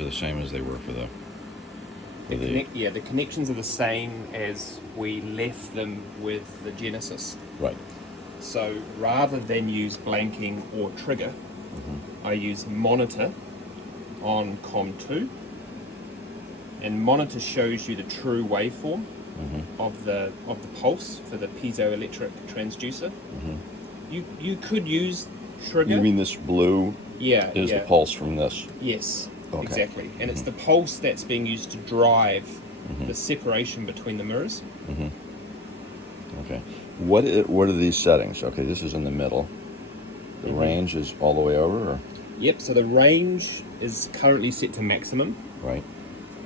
are the same as they were for the... The connections are the same as we left them with the Genesis. Right. So rather than use blanking or trigger, I use monitor on COM2, and monitor shows you the true waveform of the pulse for the piezoelectric transducer. You could use trigger. You mean this blue is the pulse from this? Yes, okay. Exactly. And it's the pulse that's being used to drive the separation between the mirrors. Okay. What are these settings? Okay, this is in the middle. The range is all the way over? Or? Yep, so the range is currently set to maximum. Right.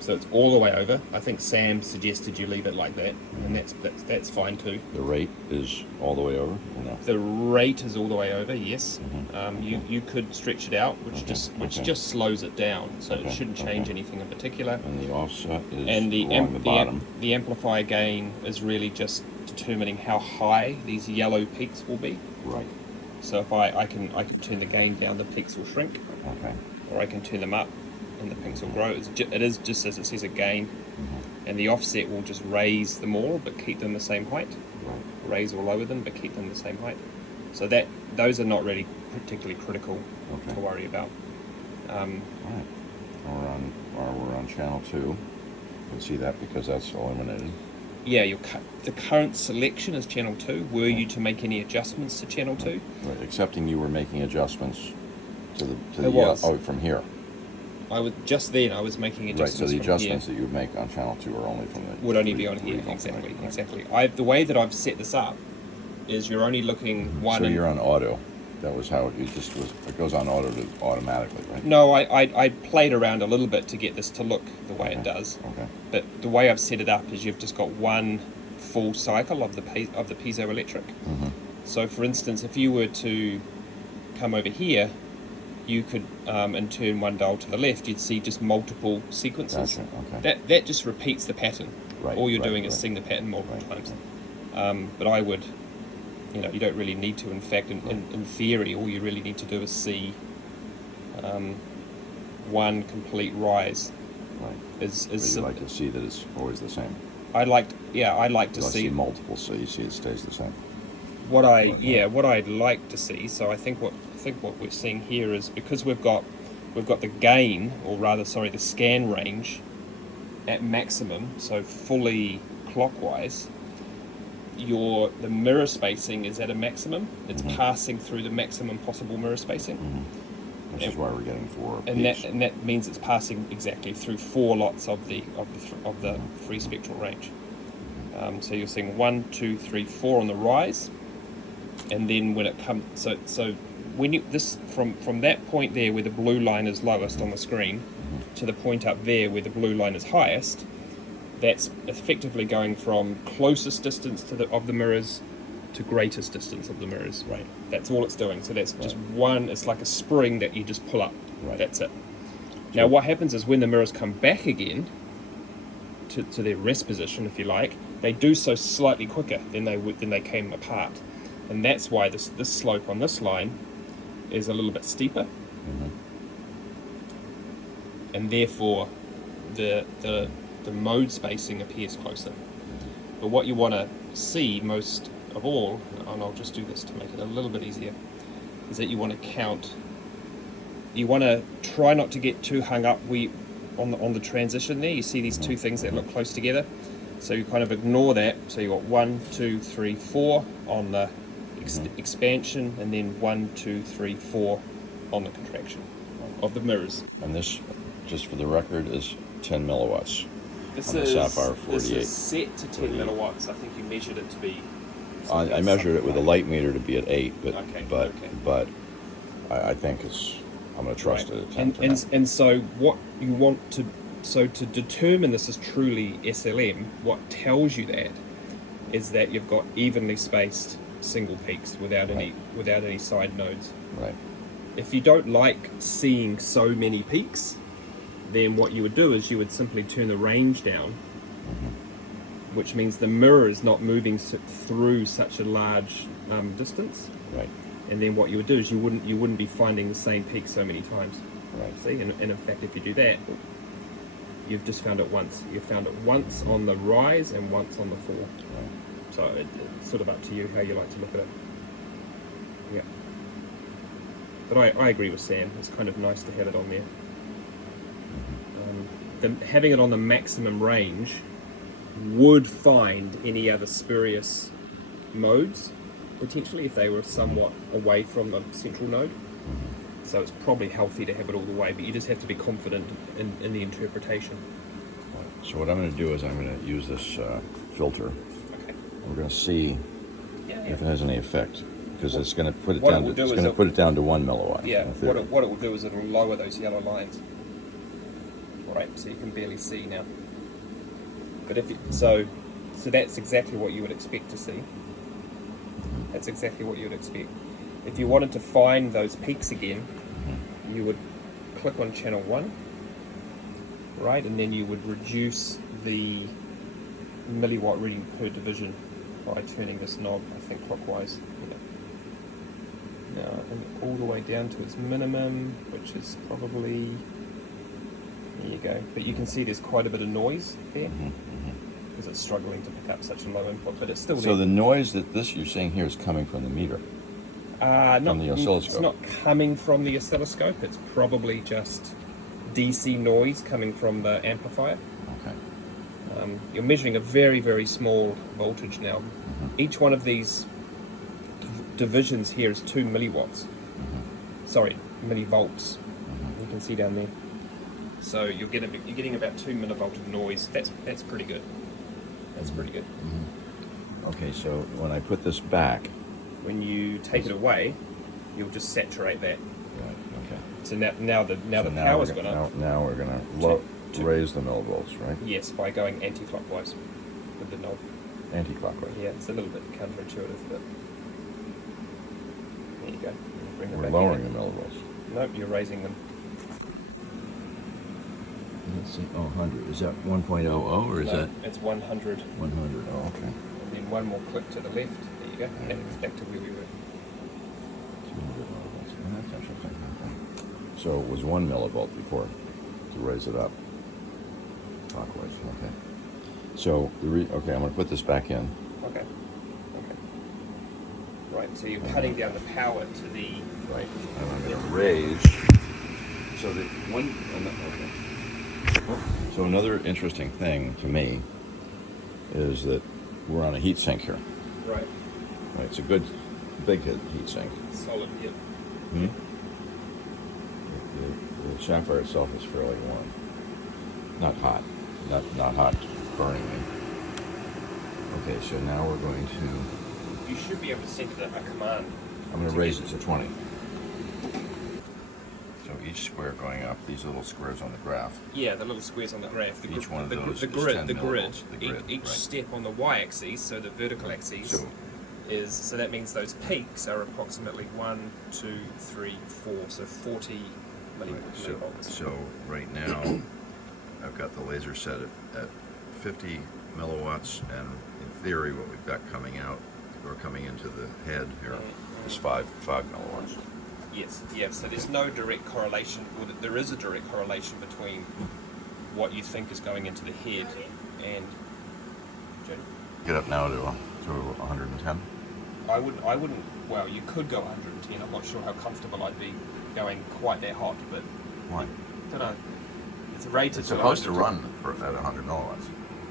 So it's all the way over. I think Sam suggested you leave it like that, and that's fine too. The rate is all the way over? Or no? The rate is all the way over, yes. You could stretch it out, which just slows it down, so it shouldn't change anything in particular. And the offset is along the bottom. The amplifier gain is really just determining how high these yellow peaks will be. Right. So if I can turn the gain down, the peaks will shrink. Okay. Or I can turn them up, and the peaks will grow. It is just as it says, a gain, and the offset will just raise them all but keep them the same height. Right. Raise or lower them but keep them the same height. So those are not really particularly critical to worry about. Right. We're on channel 2. You can see that because that's eliminated. Yeah, the current selection is channel 2. Were you to make any adjustments to channel 2? Right, excepting you were making adjustments to from here. I was making adjustments. Right, so the adjustments from that you would make on channel 2 are only from the... Would only be on here, exactly. The way that I've set this up is you're only looking one... So you're on auto. That was how it goes on auto automatically, right? No, I played around a little bit to get this to look the way it does. Okay. But the way I've set it up is you've just got one full cycle of the piezoelectric. So for instance, if you were to come over here, you could and turn one dial to the left, you'd see just multiple sequences. Gotcha. Okay. That just repeats the pattern. Right. All you're doing is seeing the pattern multiple times. But I would, you don't really need to. In fact, in theory, all you really need to do is see one complete rise. Right. But you like to see that it's always the same. I'd like to see multiple, so you see it stays the same. What I'd like to see. So I think what we're seeing here is, because we've got the gain, or rather, sorry, the scan range at maximum, so fully clockwise. The mirror spacing is at a maximum. It's passing through the maximum possible mirror spacing. Which is why we're getting 4 peaks. And that means it's passing exactly through 4 lots of the free spectral range. So you're seeing 1, 2, 3, 4 on the rise, and then when it comes, so when you from that point there where the blue line is lowest on the screen to the point up there where the blue line is highest, that's effectively going from closest distance of the mirrors to greatest distance of the mirrors. Right. That's all it's doing. So that's just one. It's like a spring that you just pull up. Right. That's it. Now what happens is when the mirrors come back again to their rest position, if you like, they do so slightly quicker than they came apart, and that's why this slope on this line is a little bit steeper, and therefore the mode spacing appears closer. But what you want to see most of all, and I'll just do this to make it a little bit easier, is that you want to count. You want to try not to get too hung up on the transition there. You see these two things that look close together, so you kind of ignore that. So you got 1, 2, 3, 4 on the expansion, and then 1, 2, 3, 4 on the contraction of the mirrors. And this, just for the record, is 10 milliwatts. This is Sapphire 48. This is set to 10 milliwatts. I think you measured it to be. I measured it with a light meter to be at 8, but I think I'm going to trust it at 10. And so what you want to determine this is truly SLM, what tells you that is that you've got evenly spaced single peaks without any side nodes. Right. If you don't like seeing so many peaks, then what you would do is you would simply turn the range down, which means the mirror is not moving through such a large distance. Right. And then what you would do is you wouldn't be finding the same peak so many times. Right, see, and in fact, if you do that, you've just found it once. You've found it once on the rise and once on the fall. Right. So it's sort of up to you how you like to look at it. Yeah. But I agree with Sam. It's kind of nice to have it on there. Having it on the maximum range would find any other spurious modes, potentially, if they were somewhat away from the central node. So it's probably healthy to have it all the way, but you just have to be confident in the interpretation. So what I'm going to do is I'm going to use this filter. Okay. We're going to see if it has any effect, because it's going to put it what down. it will do It's is going to put it down to 1 milliwatt. Yeah. in theory. What it will do is it will lower those yellow lines. Right. So you can barely see now. But if so that's exactly what you would expect to see. That's exactly what you would expect. If you wanted to find those peaks again, you would click on channel 1, right, and then you would reduce the milliwatt reading per division by turning this knob, I think, clockwise. Now, and all the way down to its minimum, which is probably, there you go. But you can see there's quite a bit of noise there, because it's struggling to pick up such a low input, but it's still there. So the noise that you're seeing here is coming from the meter? From the oscilloscope? It's not coming from the oscilloscope, it's probably just DC noise coming from the amplifier. Okay. You're measuring a very, very small voltage now. Each one of these divisions here is 2 milliwatts. Sorry, millivolts. You can see down there. So you're getting about 2 millivolt of noise. That's pretty good. That's pretty good. Okay, so when I put this back, When you take it away, you'll just saturate that. right, okay. So now the So power's gone up. Now we're going to raise the millivolts, right? Yes, by going anti-clockwise with the knob. Anti-clockwise. Yeah, it's a little bit counterintuitive, but there you go. Bring it We're back lowering in. the millivolts. Nope, you're raising them. Let's see. Oh, 100. Is that 1.00 or is No, that it's 100. 100? Oh, okay. And then one more click to the left. There you go. And it's back to where we were. 200 millivolts. Oh, that's interesting. Okay. So it was 1 millivolt before to raise it up clockwise. Okay. So okay, I'm going to put this back in. Okay. Okay. Right, so you're cutting down the power to the... Right. And I'm going to raise. So the one. Okay. So another interesting thing to me is that we're on a heat sink here. Right. Right. It's a good, big heat sink. Solid, yep. The sapphire itself is fairly warm. Not hot. Not hot, burning me. Okay, so now we're going to... You should be able to send it a command. I'm going to raise it to 20. So each square going up, these little squares on the graph. Yeah, the little squares on the graph. Each one of those the is grid, 10 the grid. millivolts, the grid, Each right. step on the y-axis, so the vertical axis, so that means those peaks are approximately 1, 2, 3, 4, so 40 millivolts. So right now, I've got the laser set at 50 milliwatts, and in theory, what we've got coming out, or coming into the head here, is 5 milliwatts. Yes, yeah, so there's no direct correlation, or there is a direct correlation between what you think is going into the head and... Get up now to 110? I wouldn't, well, you could go 110, I'm not sure how comfortable I'd be going quite that hot, but... Why? I don't know. It's rated It's to supposed to 100. run at 100 milliwatts.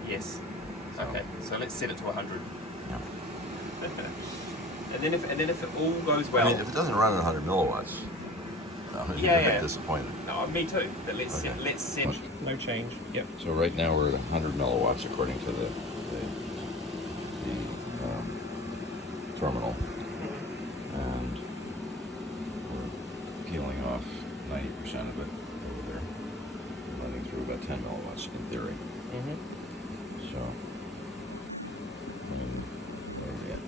Yes. So- Okay, so let's set it to 100. Yeah. And then if it all goes well... I mean, if it doesn't run at 100 milliwatts, I'm Yeah, a bit yeah. disappointed. No, me too, but let's Okay. set... No change, yep. So right now we're at 100 milliwatts according to the terminal, and we're peeling off 90% of it over there, running through about 10 milliwatts in theory. So, where are we at?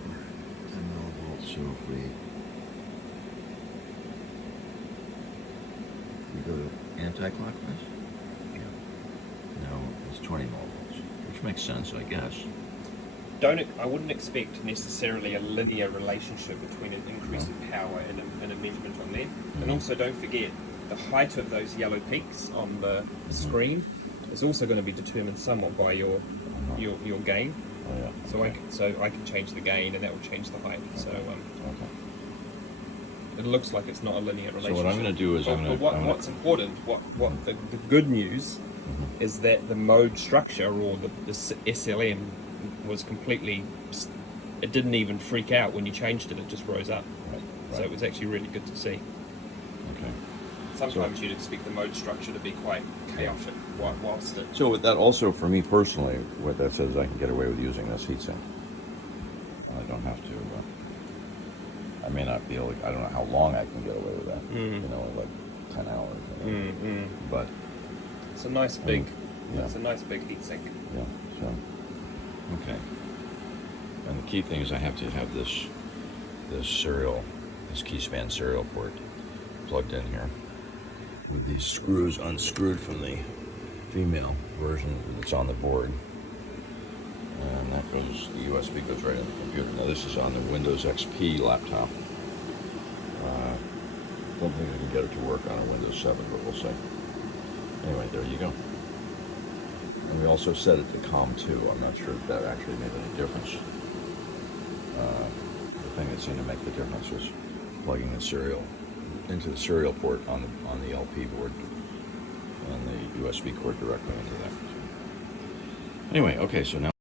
10 millivolts. So if we go to anti-clockwise, now it's 20 millivolts, which makes sense, I guess. I wouldn't expect necessarily a linear relationship between an increase in power and a measurement on there. And also don't forget, the height of those yellow peaks on the screen is also going to be determined somewhat by your gain. Oh, yeah. So I can change the gain, and that will change the height. So Okay. it looks like it's not a linear relationship. So what I'm going to do is what's important, what the good news is that the mode structure, or the SLM, was completely. It didn't even freak out when you changed it. It just rose up. Right. So it was actually really good to see. Okay. Sometimes you'd expect the mode structure to be quite chaotic whilst it. So that also, for me personally, what that says, I can get away with using this heatsink. I don't have to. I may not be able to, I don't know how long I can get away with that. You know, like 10 hours. You know? But it's a nice big. yeah. It's a nice big heatsink. yeah. So okay. And the key thing is I have to have this key span serial port plugged in here with these screws unscrewed from the female version that's on the board. And that goes, the USB goes right in the computer. Now this is on the Windows XP laptop. Don't think I can get it to work on a Windows 7, but we'll see. Anyway, there you go. And we also set it to COM2. I'm not sure if that actually made any difference. The thing that seemed to make the difference was plugging the serial into the serial port on the LP board and the USB cord directly into that. Anyway, okay, so now